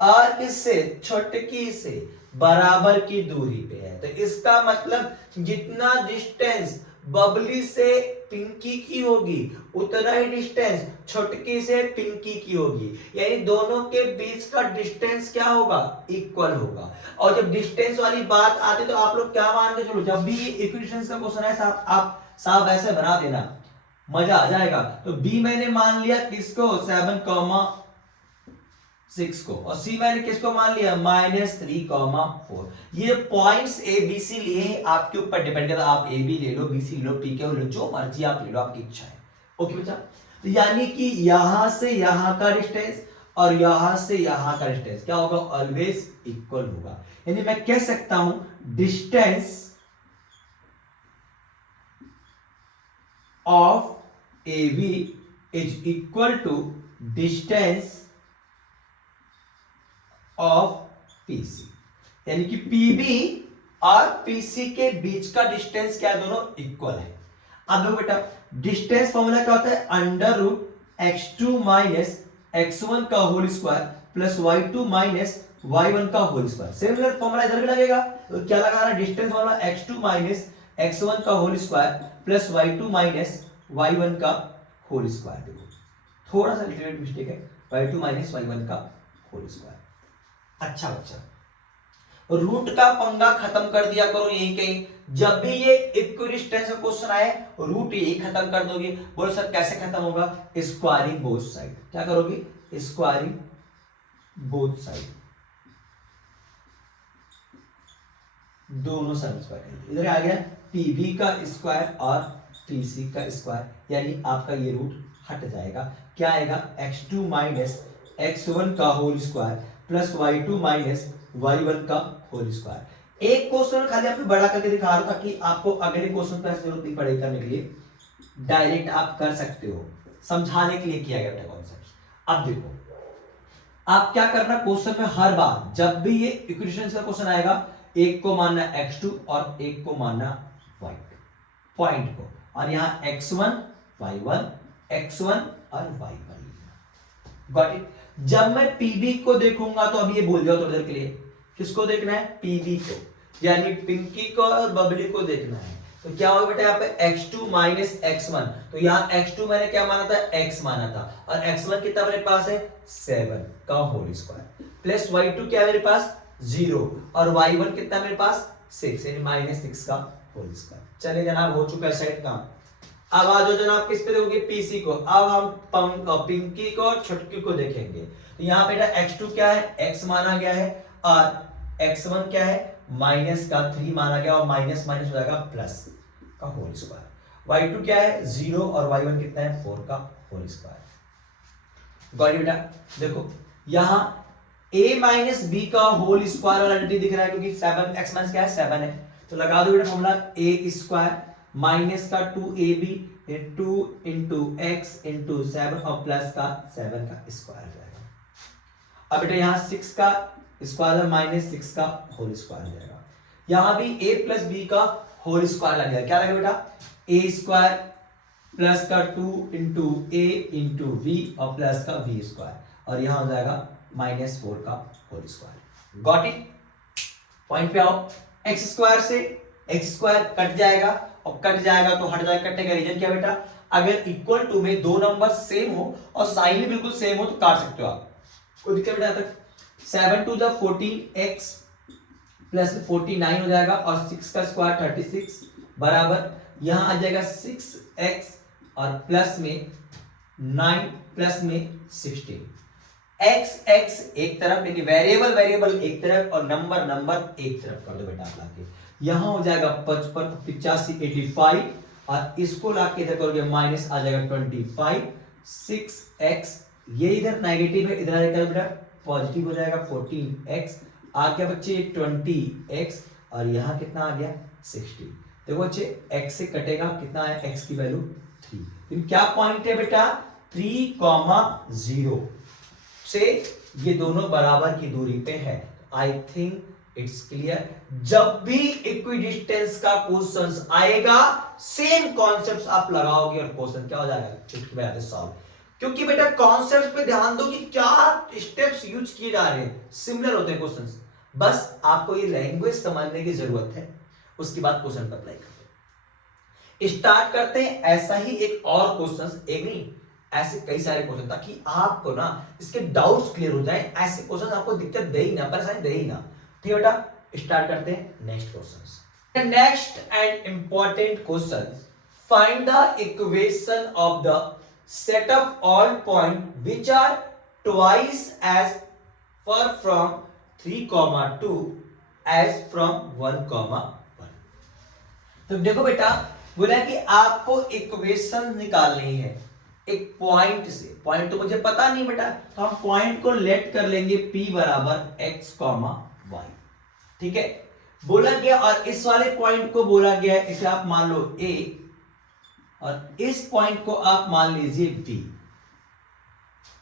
और किससे, छोटकी से बराबर की दूरी पे है, तो इसका मतलब जितना डिस्टेंस बबली से पिंकी की होगी उतना ही डिस्टेंस छोटकी से पिंकी की होगी, यानी दोनों के बीच का डिस्टेंस क्या होगा, इक्वल होगा। और जब डिस्टेंस वाली बात आती तो आप लोग क्या मान के चलो, जब भी इक्विडिस्टेंस का क्वेश्चन है साहब, आप साहब ऐसे बना देना, मजा आ जाएगा। तो बी मैंने मान लिया किसको, 7, 6 को, और सी मैंने किसको मान लिया, -3, 4। ये पॉइंट्स ए बी सी लिए आपके ऊपर डिपेंड करता है, आप ए बी ले लो, बी सी ले लो, पी के लो, जो मर्जी आप ले लो, आपकी इच्छा है। ओके बच्चा, तो यानी कि यहां से यहां का डिस्टेंस और यहां से यहां का डिस्टेंस क्या होगा, ऑलवेज इक्वल होगा। यानी मैं कह सकता हूं distance of AB is equal to distance of PC, यानी कि PB और PC के बीच का डिस्टेंस क्या है, दोनों इक्वल है। अब देखो बेटा, डिस्टेंस फॉर्मूला क्या होता है, under root x2 minus x1 का whole square plus y2 minus y1 का होल स्क्वायर। सिमिलर फॉर्मूला इधर भी लगेगा, तो क्या लगा रहा है, distance formula x2 minus x1 का whole square plus y2 minus y1 का होल स्क्वायर। देखो थोड़ा सा लिटिल मिस्टेक है, y2 माइनस y1 का होल स्क्वायर। अच्छा बच्चा, रूट का पंगा खत्म कर दिया करो यहीं कहीं, जब भी ये इक्विडिस्टेंस का क्वेश्चन आए रूट यही खत्म कर दोगे। बोलो सर कैसे खत्म होगा, स्क्वायरिंग बोथ साइड। क्या करोगे, स्क्वायरिंग बोथ साइड, दोनों साइड स्क्वायर। इधर आ गया पीबी का स्क्वायर और पीसी का स्क्वायर, यानी आपका ये रूट हट जाएगा। क्या आएगा, x2 माइनस x1 का whole square plus y2 minus y1 का होल स्क्वायर। एक क्वेश्चन खाली आपको बड़ा करके दिखा रहा था कि आपको अगले क्वेश्चन पर जरूरत नहीं पड़ेगी करने के लिए, डायरेक्ट आप कर सकते हो, समझाने के लिए किया गया था कॉन्सेप्ट। अब देखो आप क्या करना, क्वेश्चन में हर बार जब भी ये इक्वेशंस का क्वेश्चन आएगा, एक को मानना x2 और एक को मानना y2 पॉइंट को, और यहां x1 y1 x1 और y1। Got it. जब मैं पीबी को देखूंगा तो अब ये बोल जाओ थोड़ी देर के लिए, किसको देखना है, पीबी को, यानी पिंकी को और बबली को देखना है। तो क्या होगा बेटा, यहाँ पे x2 माइनस x1, तो यहाँ x2 मैंने क्या माना था, x माना था, और x1 कितना मेरे पास है, 7 का होल स्क्वायर, प्लस y2 क्या मेरे पास 0, और y1 कितना मेरे पास 6, यानी -6 का होल स्क्वायर। चलिए जनाब, हो चुका है सेट काम। अब आ जाओ जनाब किस पे देखोगे, पीसी को। अब हम पिंकी को और छुटकी को देखेंगे। तो यहाँ बेटा x2 क्या है, x माना गया है, और x1 क्या है, माइनस का 3 माना गया, और माइनस माइनस हो जाएगा प्लस का होल स्क्वायर। y2 क्या है 0, और y1 कितना है 4 का होल स्क्वायर। गॉट इट बेटा। देखो यहाँ a माइनस बी का होल स्क्वायर वाला आइडेंटिटी दिख रहा है, क्योंकि 7 x माइनस क्या है 7 है, तो लगा दो बेटा फॉर्मूला a स्क्वायर माइनस का 2ab 2 इंटू एक्स इंटू 7 और प्लस का 7 का स्क्वायर जाएगा। अब बेटा यहाँ 6 का स्क्वायर माइनस 6 का होल स्क्वायर जाएगा। यहाँ भी a प्लस बी का होल स्क्वायर लगेगा, क्या लगेगा बेटा, a स्क्वायर प्लस का 2 इंटू ए इंटू वी और प्लस का वी स्क्वायर, और यहां हो जाएगा -4 का whole square. Got it? Point पे आओ। एक्स स्क्वायर से एक्स स्क्वायर कट जाएगा, और कट जाएगा तो हट जाएगा। कटने का रीजन क्या बेटा? अगर इक्वल टू में दो नंबर सेम हो और साइन भी बिल्कुल सेम हो तो काट सकते हो आप, कोई दिक्कत बेटा तक। 7 टू जा 14x प्लस 49 हो जाएगा, और 6 का स्क्वायर 36 बराबर यहां आ जाएगा 6x और प्लस में 9 प्लस में 16। x एक तरफ, यानी वेरिएबल वेरिएबल एक तरफ और नंबर नंबर एक तरफ कर दो बेटा आप लाके। यहां हो जाएगा 55 85 85, और इसको लाके इधर करोगे माइनस आ जाएगा 25। 6x ये इधर नेगेटिव है, इधर आ जाएगा बेटा पॉजिटिव हो जाएगा 14x। आ गया बच्चे 20x, और यहां कितना आ गया 60। देखो बच्चे x से कटेगा, कितना है x की वैल्यू 3। तो क्या पॉइंट है बेटा? 3,0 से ये दोनों बराबर की दूरी पे है। I think it's clear. जब भी इक्विडिस्टेंस का क्वेश्चन आएगा सेम कॉन्सेप्ट आप लगाओगे और क्वेश्चन क्या हो जाएगा? चुटकी में सॉल्व। क्योंकि बेटा कॉन्सेप्ट पे ध्यान दो कि क्या स्टेप्स यूज किए जा रहे हैं, सिमिलर होते हैं क्वेश्चंस। बस आपको ये लैंग्वेज समझने की जरूरत है, उसके बाद क्वेश्चन पर अप्लाई करते हैं। स्टार्ट करते हैं ऐसा ही एक और क्वेश्चन, एक नहीं ऐसे कई सारे क्वेश्चन, ताकि आपको ना इसके डाउट्स क्लियर हो जाए। ऐसे क्वेश्चन आपको दिक्कत दे ही ना, परेशानी दे ही ना। ठीक है बेटा, स्टार्ट करते हैं next question. Next and important question, find the equation of the set of all point which are twice as far from 3,2 as from 1,1। तो देखो बेटा बोला कि आपको इक्वेशन निकालनी है एक पॉइंट से। पॉइंट तो मुझे पता नहीं बेटा, तो हम पॉइंट को लेट कर लेंगे p बराबर x, y। ठीक है, बोला गया, और इस वाले पॉइंट को बोला गया इसे आप मान लो a, और इस पॉइंट को आप मान लीजिए B।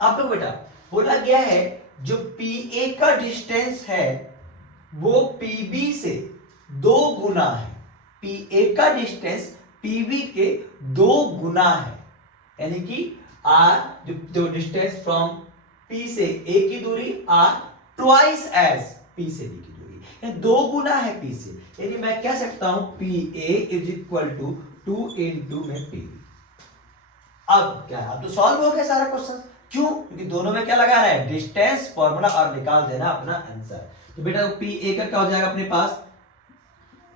आप लोग बेटा बोला गया है जो PA का डिस्टेंस है वो PB से 2 गुना है। PA का डिस्टेंस PB के 2 गुना है, यानी कि R जो डिस्टेंस फ्रॉम P से A की दूरी R ट्वाइस एज P से B की दूरी, यानी 2 गुना है P से। यानी मैं कह सकता हूं PA is equal to 2 into में PB। अब क्या है, अब तो सॉल्व हो गया सारा क्वेश्चन। क्यों? क्योंकि दोनों में क्या लगाना है? डिस्टेंस फॉर्मूला, और निकाल देना अपना आंसर। तो बेटा PA का क्या हो जाएगा अपने पास?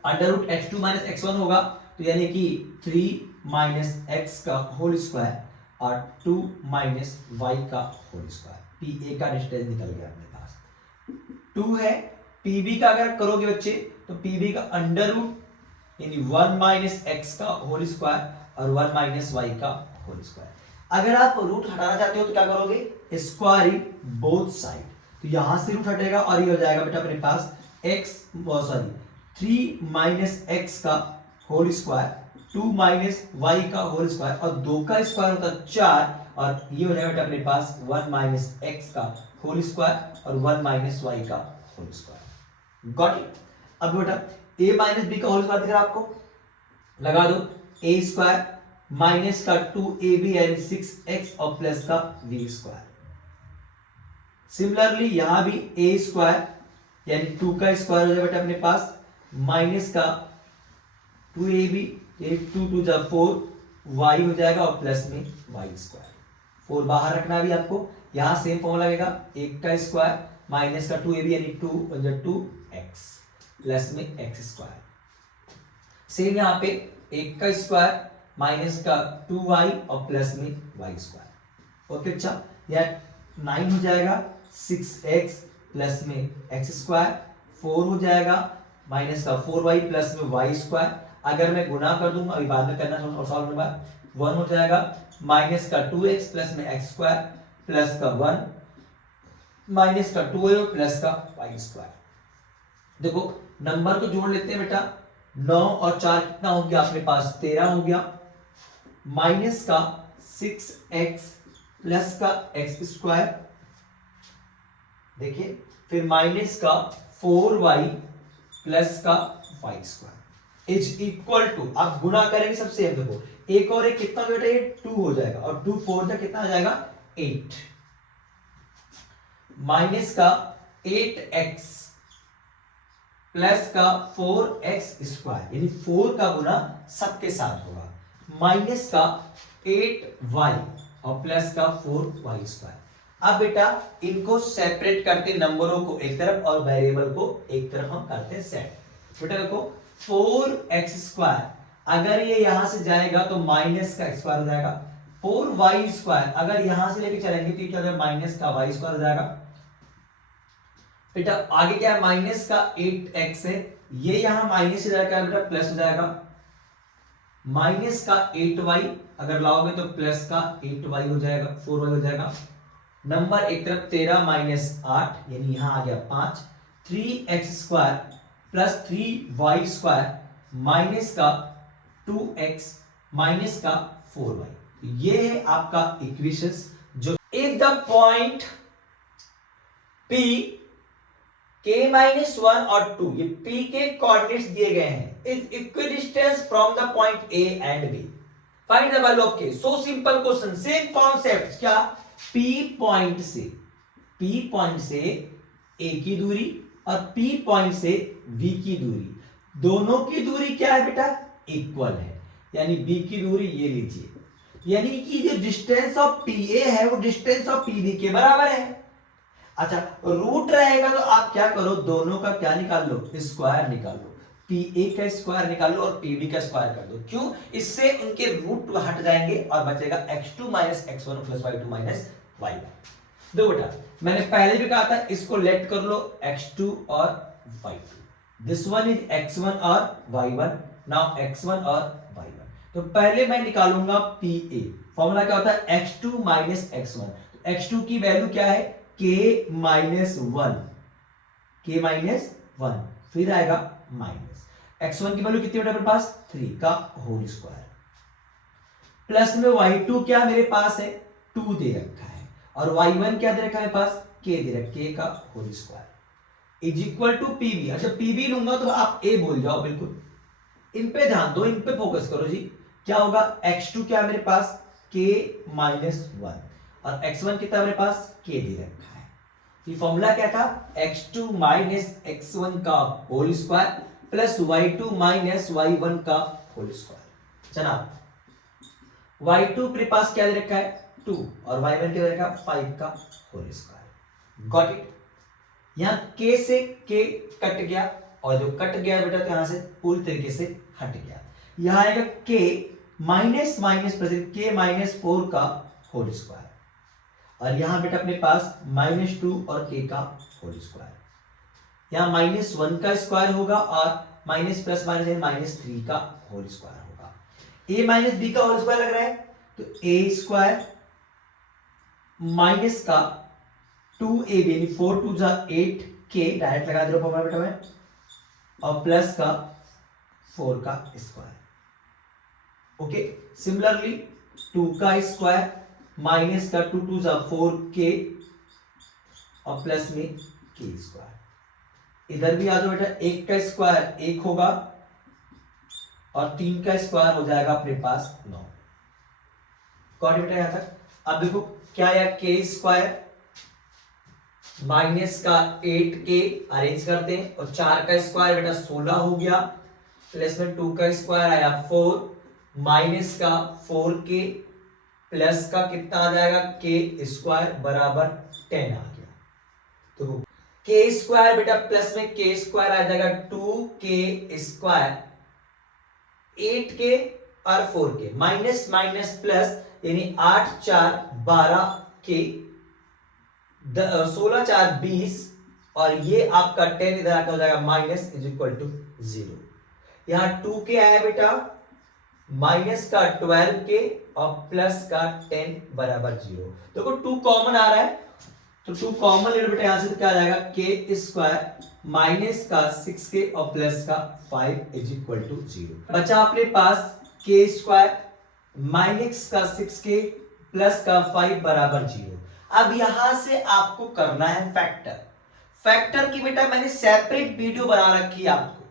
Under root x2 minus x1 होगा, तो यानी कि 3 माइनस x का होल स्क्वायर और 2 माइनस y का होल स्क्वायर। PA का डिस्टेंस निकल गया अपने पास 2 है। PB का अगर करोगे बच्चे तो PB का अंडर रूट यानी 1 माइनस x का होल स्क्वायर और 1 माइनस y का होल स्क्वायर। अगर आप रूट हटाना चाहते हो तो क्या करोगे? स्क्वायर इन बोथ साइड, तो यहां से रूट हटेगा और ये हो जाएगा बेटा अपने पास x 3 माइनस x का होल स्क्वायर 2 माइनस y का होल स्क्वायर, और 2 का स्क्वायर होता है 4, और ये हो जाएगा बेटा अपने पास 1 माइनस x का होल स्क्वायर और 1 माइनस y का होल स्क्वायर। Got it? अब बेटा a माइनस b का होल स्क्वायर दिख रहा है आपको, लगा दो a स्क्वायर माइनस का 2ab यानी 6x और प्लस का v स्क्वायर। सिमिलरली यहां भी a स्क्वायर यानी 2 का स्क्वायर हो जाएगा बेटा अपने पास माइनस का 2ab, ये 2 2 जा 4 y हो जाएगा और प्लस में y स्क्वायर। 4 बाहर रखना भी आपको, यहां सेम फॉर्मूला लगेगा 1 का स्क्वायर माइनस का 2ab यानी 2x प्लस में x स्क्वायर। सेम यहां पे 1 का स्क्वायर माइनस का 2y और प्लस में y स्क्वायर। ओके अच्छा, यह 9 हो जाएगा 6x प्लस में x स्क्वायर, 4 हो जाएगा माइनस का 4y प्लस में y स्क्वायर। अगर मैं गुना कर दूंगा, अभी बाद में करना और सॉल्व करने बाद 1 हो जाएगा माइनस का 2x प्लस में x स्क्वायर प्लस का 1 माइनस का 2y प्लस का y स्क्वायर। देखो नंबर को जोड़ लेते हैं बेटा, 9 और 4 कितना हो गया अपने पास? 13 हो गया, माइनस का 6x प्लस का x स्क्वायर, देखिए फिर माइनस का 4y प्लस का y square is equal to, आप गुना करेंगे सबसे, देखो एक और एक कितना बेटा ये 2 हो जाएगा और 2 4 का कितना हो जाएगा 8 माइनस का 8x प्लस का 4x स्क्वायर यानी 4 का गुना सबके साथ होगा माइनस का 8y और प्लस का 4y स्क्वायर। अब बेटा इनको सेपरेट करते नंबरों को एक तरफ और वेरिएबल को एक तरफ हम करते हैं सेट। बेटा देखो 4x स्क्वायर अगर ये यहां से जाएगा तो माइनस का स्क्वायर हो जाएगा 4y स्क्वायर अगर यहां से लेके चलेंगे तो क्या हो जाएगा माइनस का y स्क्वायर हो जाएगा। बेटा आगे क्या है माइनस का 8x है ये यहां माइनस से जाएगा बेटा प्लस हो जाएगा माइनस का 8y अगर लाओगे तो प्लस का 8y हो जाएगा 4y हो जाएगा। नंबर एक तरफ 13 माइनस 8 यानी यहां आ गया 5 3x square plus 3y square minus का 2x माइनस का 4y। ये है आपका इक्वेशंस जो if the point P k minus 1 और 2 ये P के कोऑर्डिनेट्स दिए गए हैं is equidistance from the point A and B find the value of k। So simple question same concept क्या P पॉइंट से A की दूरी और P पॉइंट से B की दूरी दोनों की दूरी क्या है बेटा इक्वल है यानी B की दूरी ये लीजिए यानी कि जो डिस्टेंस ऑफ PA है वो डिस्टेंस ऑफ PB के बराबर है। अच्छा रूट रहेगा तो आप क्या करो दोनों का क्या निकाल लो स्क्वायर निकाल लो PA का स्क्वायर निकाल लो और PB का स्क्वायर कर दो क्यों इससे उनके रूट हट जाएंगे और बचेगा x2 minus x1 plus y2 minus y1। दो बेटा मैंने पहले भी कहा था इसको लेट कर लो x2 और y2 this one is x1 और y1 नाउ x1 और y1 तो पहले मैं निकालूंगा PA फॉर्मूला क्या होता है x2 माइनस x1 x2 की वैल्यू क्या है k माइनस 1 फिर आएगा माइनस x1 की वैल्यू कितनी बेटा मेरे पास 3 का होल स्क्वायर प्लस में y2 क्या मेरे पास है 2 दे रखा है और y1 क्या दे रखा है मेरे पास k दे रखा है k का whole square is equal to pb। अच्छा pb लूंगा तो आप a बोल जाओ बिल्कुल इन पे ध्यान दो इन पे फोकस करो जी क्या होगा x2 क्या मेरे पास k माइनस 1 और x1 कितना मेरे पास k दे रखा है। ये फॉर्मूला क्या था x2 माइनस x1 का whole square plus y2 minus y1 का होल स्क्वायर। जनाब y2 मेरे पास क्या दे रखा है 2 और y1 क्या दे रखा है 5 का होल स्क्वायर। Got it. यहां k से k कट गया और जो कट गया बेटा तो यहां से पूरी तरीके से हट गया यहां आएगा k minus minus plus k minus 4 का होल स्क्वायर और यहां बेटा अपने पास -2 और k का होल स्क्वायर यहां -1 का स्क्वायर होगा और माइनस प्लस माइनस -3 का होल स्क्वायर होगा। a माइनस बी का होल स्क्वायर लग रहा है तो a स्क्वायर माइनस का 2ab यानी 4 2 जा 8k डायरेक्ट लगा दो फॉर्मूला बेटा में और प्लस का 4 का स्क्वायर। ओके सिमिलरली 2 का स्क्वायर माइनस का 2 2 जा 4k और प्लस में k स्क्वायर। इधर भी आ जाओ बेटा 1 का स्क्वायर 1 होगा और 3 का स्क्वायर हो जाएगा अपने पास 9। कौन बेटा यहां तक। अब देखो क्या आया k स्क्वायर माइनस का 8k अरेंज करते हैं और 4 का स्क्वायर बेटा 16 हो गया प्लस में 2 का स्क्वायर आया 4 माइनस का 4k प्लस का कितना आ जाएगा k स्क्वायर बराबर 10 आ गया। तो k स्क्वायर बेटा प्लस में k स्क्वायर आ जाएगा 2k स्क्वायर 8k और 4k माइनस माइनस प्लस यानी 8 4 12k 16 4 20 और ये आपका 10 इधर आकर हो जाएगा माइनस इज इक्वल टू 0। यहां 2k आया बेटा माइनस का 12k और प्लस का 10 बराबर 0। देखो 2 कॉमन आ रहा है तो 2 कॉमन ले लो बेटा यहां से क्या आ जाएगा k स्क्वायर माइनस का 6k और प्लस का 5 इज इक्वल टू 0। बचा अपने पास k स्क्वायर माइनस का 6k प्लस का 5 बराबर 0। अब यहां से आपको करना है फैक्टर। फैक्टर की बेटा मैंने सेपरेट वीडियो बना रखी है आपको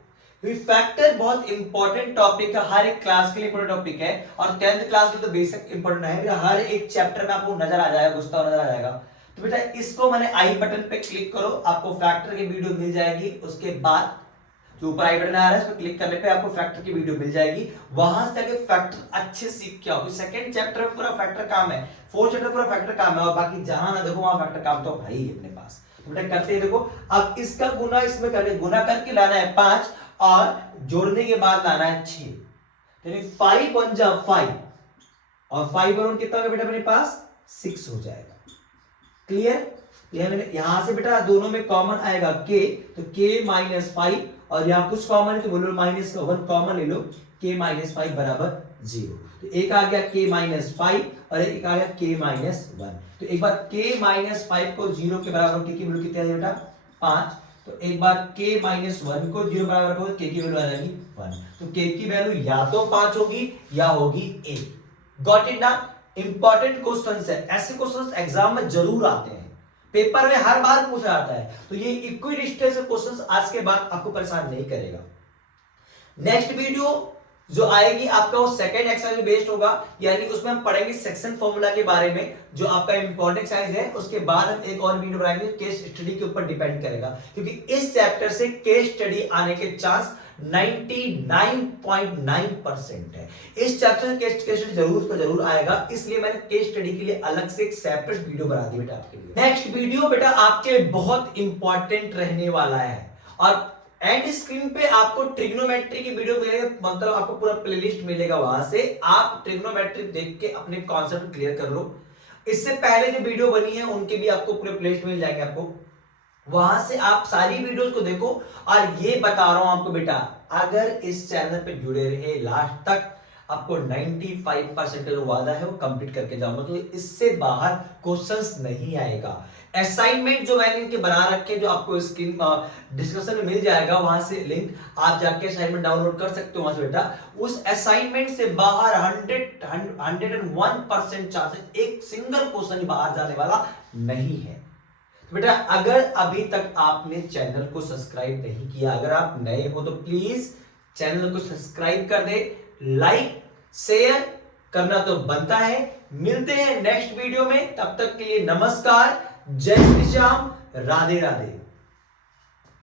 क्योंकि फैक्टर बहुत इंपॉर्टेंट टॉपिक है, हर एक क्लास के लिए इंपॉर्टेंट टॉपिक है, और 10th क्लास के तो बेसिक इंपॉर्टेंट है, हर एक चैप्टर में आपको नजर आ जाएगा, घुसता हुआ नजर आ जाएगा। तो बेटा इसको मैंने आई बटन पे क्लिक करो, आपको फैक्टर की वीडियो मिल जाएगी। उसके बाद जो ऊपर आई बटन आ रहा है इस पर क्लिक करने पे आपको फैक्टर की वीडियो मिल जाएगी, वहां से जाके फैक्टर अच्छे सीख के आओ। सेकंड चैप्टर में पूरा फैक्टर काम है, फोर्थ चैप्टर पूरा फैक्टर काम है, और बाकी जहां ना देखो वहां फैक्टर काम तो भाई अपने पास। तो बेटा करते हैं, देखो अब इसका गुना इसमें करके, गुना करके लाना है 5 और जोड़ने के बाद लाना है 6, यानी 5 1 जा 5 और 5 और कितना होगा बेटा अपने पास 6 हो जाएगा। क्लियर? यहां से बेटा दोनों में कॉमन आएगा k, तो k माइनस 5, और यहां कुछ कॉमन है तो बोलो माइनस 1 कॉमन ले लो, k माइनस 5 बराबर 0। तो एक आ गया k माइनस 5 और एक आ गया k माइनस 1। तो एक बार k माइनस 5 को 0 के बराबर, k की वैल्यू कितनी आ जाएगी बेटा 5, तो एक बार k माइनस 1 को 0 बराबर रखो, k की वैल्यू आ जाएगी 1। तो k की वैल्यू या तो 5 होगी या होगी 1। गॉट इट ना? इंपॉर्टेंट क्वेश्चंस है, ऐसे क्वेश्चंस एग्जाम में जरूर आते हैं, पेपर में हर बार पूछा जाता है। तो ये इक्विडिस्टेंस क्वेश्चंस आज के बाद आपको परेशान नहीं करेगा। नेक्स्ट वीडियो जो आएगी आपका वो सेकंड एक्सरसाइज बेस्ड होगा, यानी उसमें हम पढ़ेंगे सेक्शन फॉर्मूला के बारे में, जो आपका इंपॉर्टेंट एक्सरसाइज है। उसके बाद हम एक और वीडियो बनाएंगे, केस स्टडी के ऊपर डिपेंड करेगा, क्योंकि इस चैप्टर से केस स्टडी आने के चांस 99.9% है। इस चैप्टर से केस स्टडी जरूर आएगा, इसलिए मैंने केस स्टडी के लिए अलग से एक सेपरेट वीडियो बना दी बेटा आपके लिए। नेक्स्ट वीडियो बेटा आपके लिए बहुत इंपॉर्टेंट रहने वाला है, और एंड स्क्रीन पे आपको ट्रिग्नोमेट्री की वीडियो मिलेगा, मतलब आपको पूरा प्लेलिस्ट मिलेगा, वहां से आप ट्रिग्नोमेट्री देख के अपने कॉन्सेप्ट क्लियर कर लो। इससे पहले जो वीडियो बनी है उनके भी आपको पूरे प्लेलिस्ट मिल जाएंगे आपको, वहां से आप सारी वीडियोस को देखो। और ये बता रहा हूं आपको बेटा, अगर इस चैनल पे जुड़े रहे लास्ट तक, आपको 95% जो वादा है वो कंप्लीट करके जाऊंगा, तो इससे बाहर क्वेश्चंस नहीं आएगा। असाइनमेंट जो मैंने इनके बना रखे, जो आपको स्क्रीन डिस्कशन में मिल जाएगा, वहां से लिंक आप जाके असाइनमेंट डाउनलोड कर सकते हो वहां से बेटा। उस असाइनमेंट से बाहर 101% चांसेस, एक सिंगल क्वेश्चन बाहर जाने वाला नहीं है। तो बेटा अगर अभी तक आपने चैनल को सब्सक्राइब नहीं किया, अगर आप नए हो तो प्लीज चैनल को सब्सक्राइब कर दे, लाइक शेयर करना तो बनता है। मिलते हैं नेक्स्ट वीडियो में, तब तक के लिए नमस्कार, जय श्री श्याम, राधे राधे।